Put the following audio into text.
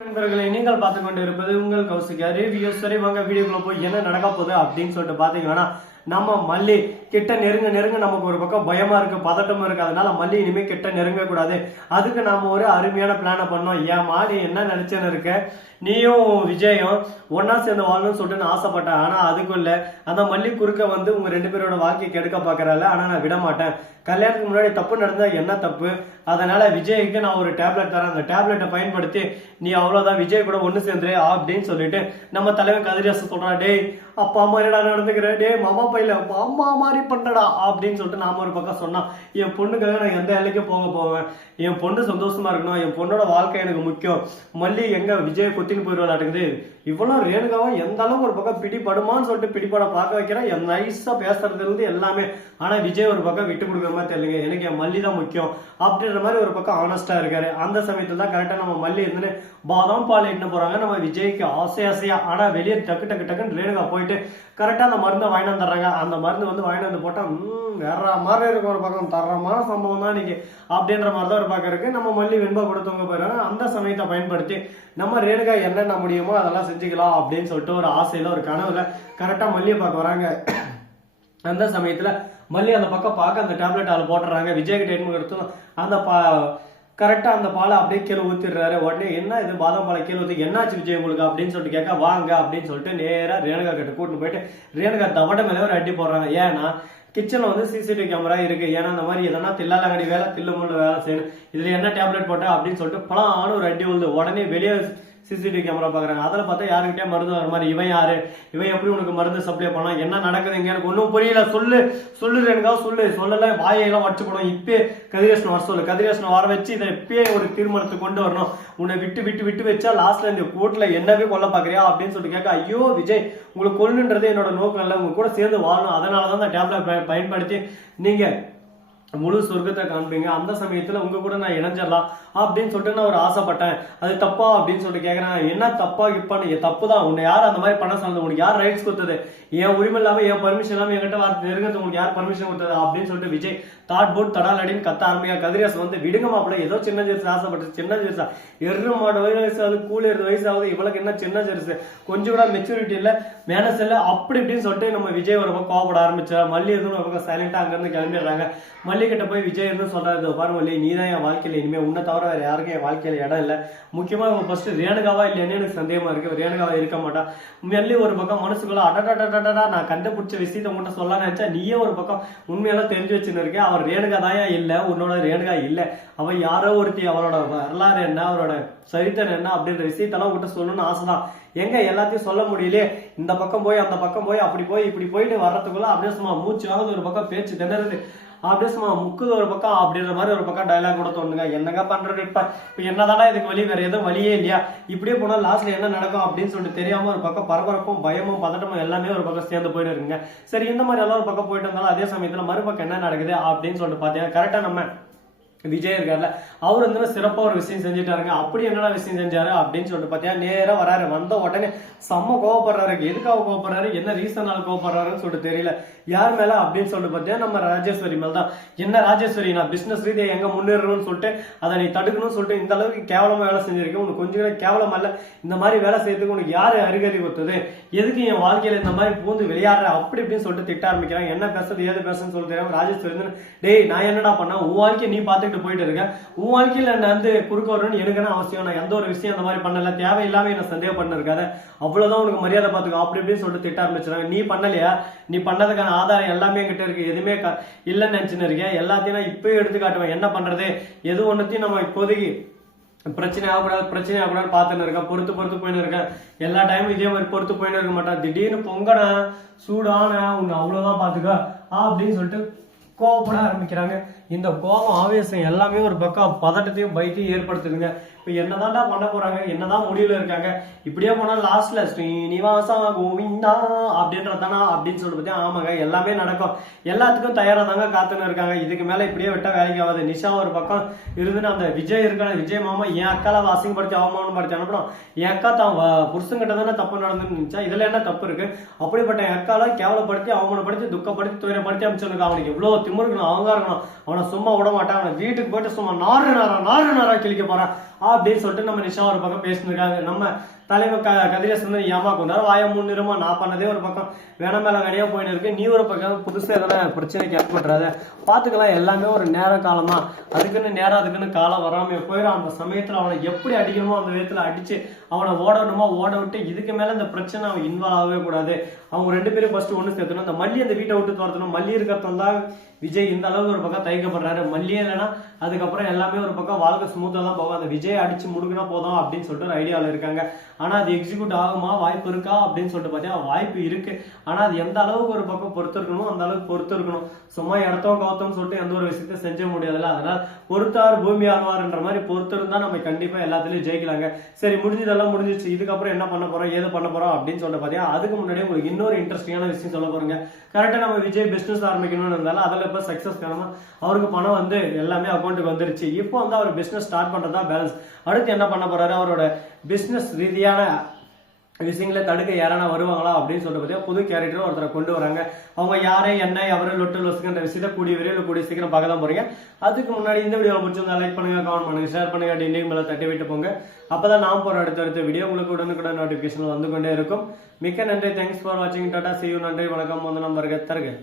நண்பர்களை நீங்கள் பார்த்து கொண்டு இருப்பது உங்கள் கௌசிகா ரிவ்யூ. சரி வாங்க வீடியோக்குள்ள போய் என்ன நடக்க போகுது அப்படின்னு சொல்லிட்டு பாத்தீங்கன்னா, நம்ம மல்லி கிட்ட நெருங்க நெருங்க நமக்கு ஒரு பக்கம் பயமா இருக்கு, பதட்டமா இருக்கு. அதனால மல்லி இனிமே கிட்ட நெருங்க கூடாது. அதுக்கு நாம ஒரு அருமையான பிளான பண்ணோம். ஏன் மாடி என்ன நினைச்சேன்னு இருக்க, நீயும் விஜயும் ஒன்னா சேர்ந்து வாழணும்னு சொல்லிட்டு நான் ஆசைப்பட்டேன். ஆனா அதுக்குள்ள அந்த மல்லி குறுக்க வந்து உங்க ரெண்டு பேரோட வாழ்க்கையை கெடுக்க பாக்குறாள். ஆனா நான் விட மாட்டேன். கல்யாணத்துக்கு முன்னாடி தப்பு நடந்தா என்ன தப்பு, அதனால விஜய்க்கு நான் ஒரு டேப்லெட் தரேன், அந்த டேப்லெட்டை பயன்படுத்தி நீ அவ்வளவுதான் விஜய் கூட ஒண்ணு சேர்ந்துரு அப்படின்னு சொல்லிட்டு நம்ம தலைவன் கதிராசன் சொல்றான். டேய் அப்பா அம்மா என்னடா நடந்துக்கிற, டே மாமா பையில அம்மா மாதிரி பண்றடா அப்படின்னு சொல்லிட்டு நாம ஒரு பக்கம் சொன்னா, என் பொண்ணுக்காக நான் எந்த எல்லைக்கும் போவேன், என் பொண்ணு சந்தோஷமா இருக்கணும், என் பொண்ணோட வாழ்க்கை எனக்கு முக்கியம். மல்லி எங்க விஜய் கொத்தின்னு போயிடுவாளாட்டுக்குது. இவ்வளவு ரேணுகாவும் எந்த அளவுக்கு ஒரு பக்கம் பிடிபடுமான்னு சொல்லிட்டு பிடிபட பார்க்க வைக்கிறேன். நைஸா பேசுறதுல இருந்து எல்லாமே. ஆனா விஜய் ஒரு பக்கம் விட்டு கொடுக்குற மாதிரி தெரியலங்க, எனக்கு என் மல்லி தான் முக்கியம் அப்படின்ற மாதிரி ஒரு பக்கம் ஆனஸ்டா இருக்காரு. அந்த சமயத்துல தான் கரெக்டா நம்ம மல்லி இருந்து பாதாம் பால் என்ன போறாங்க நம்ம விஜய்க்கு ஆசையா. ஆனா வெளியே டக்கு டக்கு டக்குன்னு ரேணுகா போயிட்டு கரெக்டா அந்த மருந்தை வாங்கி வந்துடுறாங்க. அந்த மருந்து வந்து வாங்கி வந்து போட்டா வேற மாதிரி இருக்கும், ஒரு பக்கம் தரமான சம்பவம் தான் இன்னைக்கு அப்படின்ற மாதிரி தான் ஒரு பக்கம் இருக்கு. நம்ம மல்லி வெண்பா கொடுத்தவங்க போயிடுறாங்க. அந்த சமயத்தை பயன்படுத்தி நம்ம ரேணுகா என்னென்ன முடியுமோ அதெல்லாம் செஞ்சுக்கலாம் அப்படின்னு சொல்லிட்டு ஒரு ஆசையில ஒரு கனவுல கரெக்டா மல்லியை பார்க்க வராங்க. அந்த சமயத்துல மல்லி அந்த பக்கம் பார்க்க அந்த டேப்லெட் அதில் போட்டுறாங்க. விஜய் கிட்ட என்ன எடுத்தோம் அந்த கரெக்டா அந்த பாலை அப்படியே கீழே ஊத்திடுறாரு. உடனே என்ன இது பாதாம் பாலை கீழே ஊற்றி என்னாச்சு விஜய் உங்களுக்கு அப்படின்னு சொல்லிட்டு கேட்க, வாங்க அப்படின்னு சொல்லிட்டு நேரா ரேணுகா கிட்ட கூட்டிட்டு போயிட்டு ரேணுகா தவட மேலே ஒரு அடி போடுறாங்க. ஏன்னா கிச்சன்ல வந்து சிசிடிவி கேமரா இருக்கு. ஏன்னா அந்த மாதிரி எதனா தில்லாலங்கடி வேலை தில்லுமுள்ள வேலை செய்யணும், இதுல என்ன டேப்லெட் போட்டா அப்படின்னு சொல்லிட்டு பலான ஒரு அடி விழுது. உடனே வெளியே சிசிடிவி கேமரா பாக்குறாங்க. அதுல பார்த்தா யாருக்கிட்டே மருந்து வர மாதிரி, இவன் யாரு, இவன் எப்படி உனக்கு மருந்து சப்ளை பண்ணா, என்ன நடக்குதுங்க எனக்கு ஒன்னும் புரியல, சொல்லு எனக்கா சொல்லல வாயெல்லாம் வச்சு போடும். இப்பே கதிரேசன் வர சொல்லு, கதிரேசன் வர வச்சு இதை இப்பயே ஒரு தீர்மானத்துக்கு கொண்டு வரணும். உன்னை விட்டு வச்சா லாஸ்ட்ல இந்த கோர்ட்ல என்னவே கொல்ல பாக்குறியா அப்படின்னு சொல்லிட்டு கேட்க, ஐயோ விஜய் உங்களுக்கு கொல்லுன்றது என்னோட நோக்கம் இல்லை, உங்க கூட சேர்ந்து வாழணும், அதனாலதான் அந்த டேப்லெட் பயன்படுத்தி நீங்க முழு சொர்க்கத்தை காண்பீங்க, அந்த சமயத்துல உங்க கூட நான் இணைஞ்சிடலாம் அப்படின்னு சொல்லிட்டு நான் ஒரு ஆசைப்பட்டேன். அது தப்பா அப்படின்னு சொல்லிட்டு கேட்கறேன். என்ன தப்பா இப்ப தப்பு தான், உன்னை யார் அந்த மாதிரி பண்ண சொன்னது, உனக்கு யார் ரைட்ஸ் கொடுத்தது, என் உரிமை இல்லாம என் பர்மிஷன் இல்லாம என்கிட்ட நெருங்கிறது உங்களுக்கு யார் பர்மிஷன் கொடுத்தது அப்படின்னு சொல்லிட்டு விஜய் தாட் போட் தடால் அடின்னு கத்த ஆரம்பியா. கதிராசன் வந்து விடுங்க மாப்பிள்ள, ஏதோ சின்ன ஜெர்சி ஆசைப்பட்டு, சின்ன ஜெர்சா எரு மாடு வயசு ஆகுது, கூலி 20 வயசு ஆகுது, இவளுக்கு என்ன சின்ன ஜெர்சி, கொஞ்சம் கூட மெச்சூரிட்டி இல்ல, மேனஸ் இல்ல அப்படி இப்படின்னு சொல்லிட்டு நம்ம விஜய் ஒரு பக்கம் கோவப்பட ஆரம்பிச்சா. மல்லி இருந்து ஒரு பக்கம் சைலண்டா அங்க இருந்து கிளம்பிடுறாங்க. மல்லி கிட்ட போய் விஜய் இருந்து சொல்றாரு, பாரு மல்லி நீ தான் என் வாழ்க்கையில இனிமே உன்னை தவிர வேற யாருக்கும் என் வாழ்க்கையில இடம் இல்லை, முக்கியமா ஃபர்ஸ்ட் ரேணுகாவா இல்லைன்னு எனக்கு சந்தேகமா இருக்கு, ரேணுகாவா இருக்க மாட்டா. மல்லி ஒரு பக்கம் மனசுக்குள்ள அடடா நான் கண்டுபிடிச்ச விஷயத்த உன்கிட்ட சொல்ல நினைச்சா நீயே ஒரு பக்கம் உண்மையெல்லாம் தெரிஞ்சு வச்சுன்னு இருக்கேன். அவர் ரேணுகா தாயா இல்ல, உன்னோட ரேணுகா இல்ல, அவன் யாரோ ஒருத்தி, அவரோட வரலாறு என்ன, அவரோட சரித்திரம் என்ன அப்படின்ற விஷயத்தெல்லாம் உங்ககிட்ட சொல்லணும்னு ஆசைதான். எங்க எல்லாத்தையும் சொல்ல முடியலையே, இந்த பக்கம் போய் அந்த பக்கம் போய் அப்படி போய் இப்படி போயிட்டு வர்றதுக்குள்ள அப்படியே சும்மா மூச்சு வாங்குது, ஒரு பக்கம் பேச்சு திணறுது, அப்படியே சும்மா முக்குது ஒரு பக்கம் அப்படின்ற மாதிரி ஒரு பக்கம் டைலாக் கூட தோணுங்க. என்னங்க பண்றது இப்ப என்னதானா இதுக்கு வழி, வேற எதுவும் வழியே இல்லையா, இப்படியே போனா லாஸ்ட்ல என்ன நடக்கும் அப்படின்னு சொல்லிட்டு தெரியாம ஒரு பக்கம் பரபரப்பும் பயமும் பதட்டமும் எல்லாமே ஒரு பக்கம் சேர்ந்து போயிட்டு இருக்குங்க. சரி இந்த மாதிரி எல்லாம் ஒரு பக்கம் போயிட்டு இருந்தாலும் அதே சமயத்துல மறுபக்கம் என்ன நடக்குது அப்படின்னு சொல்லிட்டு பாத்தீங்கன்னா கரெக்டா நம்ம விஜய் இருக்காருல, அவர் வந்து சிறப்பா ஒரு விஷயம் செஞ்சுட்டாருங்க. அப்படி என்னடா விஷயம் செஞ்சாரு அப்படின்னு சொல்லிட்டு பாத்தீங்கன்னா நேரா வராரு. வந்த உடனே செம்ம கோவப்படுறாரு. எதுக்காக கோவப்படுறாரு, என்ன ரீசனால கோவப்படுறாருன்னு சொல்லிட்டு தெரியல. யார் மேல அப்படின்னு சொல்லிட்டு பாத்தீங்கன்னா நம்ம ராஜேஸ்வரி மேல தான். என்ன ராஜேஸ்வரி, நான் பிசினஸ் ரீதியா எங்க முன்னேறணும்னு சொல்லிட்டு அதை நீ தடுக்கணும்னு சொல்லிட்டு இந்த அளவுக்கு கேவலமா வேலை செஞ்சிருக்கேன், உனக்கு கொஞ்சம் கூட கேவலம் இல்ல, இந்த மாதிரி வேலை செய்யறதுக்கு உனக்கு யாரு அறிகறி கொடுத்தது, எதுக்கு என் வாழ்க்கையில இந்த மாதிரி பூந்து விளையாடுற அப்படி இப்படின்னு சொல்லிட்டு திட்ட ஆரம்பிக்கிறாங்க. என்ன பேசுறது ஏது பேசுன்னு சொல்லிட்டு தெரியாம ராஜேஸ்வரி, டேய் நான் என்னடா பண்ணா, உன் வாழ்க்கையை நீ பாத்துக்கிட்டு போயிட்டு இருக்கேன், உன் வாழ்க்கையில என்ன வந்து குறுக்க வரணும்னு எனக்கு என்ன அவசியம், நான் எந்த ஒரு விஷயம் அந்த மாதிரி பண்ணல, தேவையில்லாம என்ன சந்தேகம் பண்ண இருக்காது, அவ்வளவுதான் உனக்கு மரியாதை பாத்துக்கோ அப்படி இப்படின்னு சொல்லிட்டு திட்ட ஆரம்பிச்சாங்க. நீ பண்ணலையா, நீ பண்ணதுக்கான ஆதாரம் எல்லாமே என்கிட்ட இருக்கு, எதுவுமே இல்லைன்னு நினைச்சுன்னு இருக்கேன், எல்லாத்தையும் நான் இப்பயே எடுத்து காட்டுவேன், என்ன பண்றது, எது ஒன்னுத்தையும் நம்ம இப்போதைக்கு பிரச்சனை ஆகக்கூடாது பார்த்துன்னு இருக்கேன், பொறுத்து போயின்னு இருக்கேன், எல்லா டைமும் இதே மாதிரி பொறுத்து போயின்னு இருக்க மாட்டான், திடீர்னு பொங்கன சூடான உன்னை அவ்வளவுதான் பாத்துக்க அப்படின்னு சொல்லிட்டு கோவப்பட ஆரம்பிக்கிறாங்க. இந்த கோபம் ஆவேசம் எல்லாமே ஒரு பக்கம் பதட்டத்தையும் பயத்தையும் ஏற்படுத்துதுங்க. இப்ப என்னதான்டா பண்ண போறாங்க, என்னதான் முடிவுல இருக்காங்க, இப்படியே போனா லாஸ்ட்ல ஸ்ரீனிவாசா கோவிந்தா அப்படின்றதானா அப்படின்னு சொல்லிட்டு பார்த்தா ஆமாங்க எல்லாமே நடக்கும், எல்லாத்துக்கும் தயாரா தாங்க காத்துன்னு இருக்காங்க. இதுக்கு மேல இப்படியே விட்டா வேலைக்கு ஆகாது. நிஷா ஒரு பக்கம் இருந்துன்னு அந்த விஜய் இருக்கான விஜய் மாமா என் அக்கால அசிங்கப்படுத்தி அவமானப்படுத்தி அனுப்பணும், என் அக்கா தான் புருஷங்கிட்ட தானே தப்பு நடந்துன்னு நினைச்சா இதுல என்ன தப்பு இருக்கு, அப்படிப்பட்ட என் அக்கால கேவலப்படுத்தி அவமானப்படுத்தி துக்கப்படுத்தி துயரப்படுத்தி அமைச்சிருக்கா. அவனுக்கு எவ்வளவு திமிரு இருக்கணும், அவங்க இருக்கணும், அவனை சும்மா விட மாட்டான், அவனை வீட்டுக்கு போயிட்டு சும்மா நாறு நாரா கிழிக்க போறான் அப்படின்னு சொல்லிட்டு நம்ம நிஷா ஒரு பக்கம் பேசினிருக்காங்க. நம்ம தலைவர் கதிரேசன் ஏமா கொண்டாரு வாய முன்னிருமா நான் பண்ணதே ஒரு பக்கம் வேணா மேல வேணையா போயின்னு இருக்கு, நீ ஒரு பக்கம் புதுசா எதனா பிரச்சனைக்கு ஏற்படுறாத பாத்துக்கலாம், எல்லாமே ஒரு நேர காலமா, அதுக்குன்னு நேரம் அதுக்குன்னு காலம் வராம போயிடும். அந்த சமயத்துல அவனை எப்படி அடிக்கணுமோ அந்த விதத்துல அடிச்சு அவனை ஓடணுமா ஓட விட்டு இதுக்கு மேல இந்த பிரச்சனை அவன் இன்வால்வ் ஆகவே கூடாது. அவங்க 2 பேரும் ஃபர்ஸ்ட் ஒண்ணு சேர்த்தணும். அந்த மல்லி அந்த வீட்டை விட்டு துரத்தணும். மல்லி இருக்கிறது தான் விஜய் இந்த அளவுக்கு ஒரு பக்கம் தயக்கப்படுறாரு. மல்லியே இல்லைன்னா அதுக்கப்புறம் எல்லாமே ஒரு பக்கம் வாழ்க்கை ஸ்மூத்தா தான் போகும். அந்த விஜய் அடிச்சு முடுக்குனா போதும் அப்படின்னு சொல்லிட்டு ஒரு ஐடியாவில் இருக்காங்க. ஆனா அது எக்ஸிக்யூட் ஆகுமா, வாய்ப்பு இருக்கா அப்படின்னு சொல்லிட்டு பார்த்தீங்கன்னா வாய்ப்பு இருக்கு. ஆனா அது எந்த அளவுக்கு ஒரு பக்கம் பொறுத்து இருக்கணும் அந்த அளவுக்கு பொறுத்து இருக்கணும். சும்மா இடத்தோம் கவுத்தோம்னு சொல்லிட்டு எந்த ஒரு விஷயத்தையும் செஞ்ச முடியாதுல்ல. அதனால பொறுத்தார் பூமி ஆழ்வார்ன்ற மாதிரி பொறுத்து இருந்தா நம்ம கண்டிப்பா எல்லாத்துலயும் ஜெயிக்கலாங்க. சரி முடிஞ்சதெல்லாம் முடிஞ்சிச்சு, இதுக்கப்புறம் என்ன பண்ண போறோம் ஏது பண்ண போறோம் அப்படின்னு சொல்லிட்டு பார்த்தீங்கன்னா அதுக்கு முன்னாடி உங்களுக்கு இன்னொரு இன்ட்ரெஸ்டிங்கான விஷயம் சொல்ல போறீங்க. கரெக்டா நம்ம விஜய் பிசினஸ் ஆரம்பிக்கணும்னு இருந்தாலும் அதுல இப்ப சக்சஸ் காரணமா அவருக்கு பணம் வந்து எல்லாமே அக்கௌண்ட்டுக்கு வந்துருச்சு. இப்போ வந்து அவர் பிசினஸ் ஸ்டார்ட் பண்றதா பேலன்ஸ். அடுத்து என்ன பண்ண போறாரு, அவரோட பிசினஸ் ரீதியான விஷயங்களை தடுக்க யாரானா வருவாங்களா அப்படின்னு சொல்லிட்டு பார்த்தீங்கன்னா புது கேரக்டர் ஒருத்தரை கொண்டு வராங்க. அவங்க யாரே என்ன அவரை லொட்டு லொசுக்குன்ற விஷயத்த கூடிய விரைவில் கூடிய சீக்கிரம் பார்க்க தான் போறீங்க. அதுக்கு முன்னாடி இந்த வீடியோ பிடிச்சிருந்தா லைக் பண்ணுங்க, கமெண்ட் பண்ணுங்க, ஷேர் பண்ணுங்க, டிண்டிங் மேல தட்டி விட்டு போங்க. அப்பதான் நான் போற அடுத்த வீடியோ உங்களுக்கு உடனுக்குடன் நோட்டிபிகேஷன் வந்து கொண்டே இருக்கும். மிக்க நன்றி, தேங்க்ஸ் ஃபார் வாட்சிங், டாடா, see you, நன்றி, வணக்கம், வந்து நம்பருக்கு தருக.